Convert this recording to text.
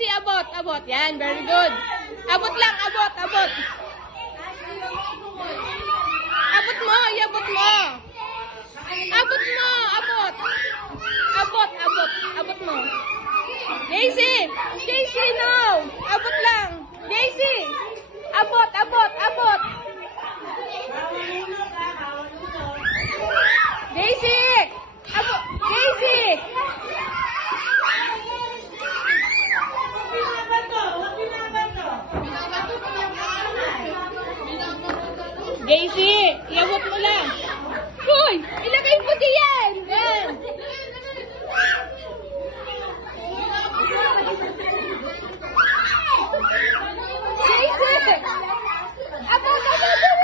JC, abot, abot. Yan, very good. Abot lang, abot, abot. Abot mo, iabot mo. Abot mo, abot. Abot, abot, abot mo. JC, JC, no. Abot lang. JC, abot, abot, abot. JC, abot, JC. JC, iabot mo lang. Uy, ilagay mo diyan. Yan. JC, abot, abot, abot.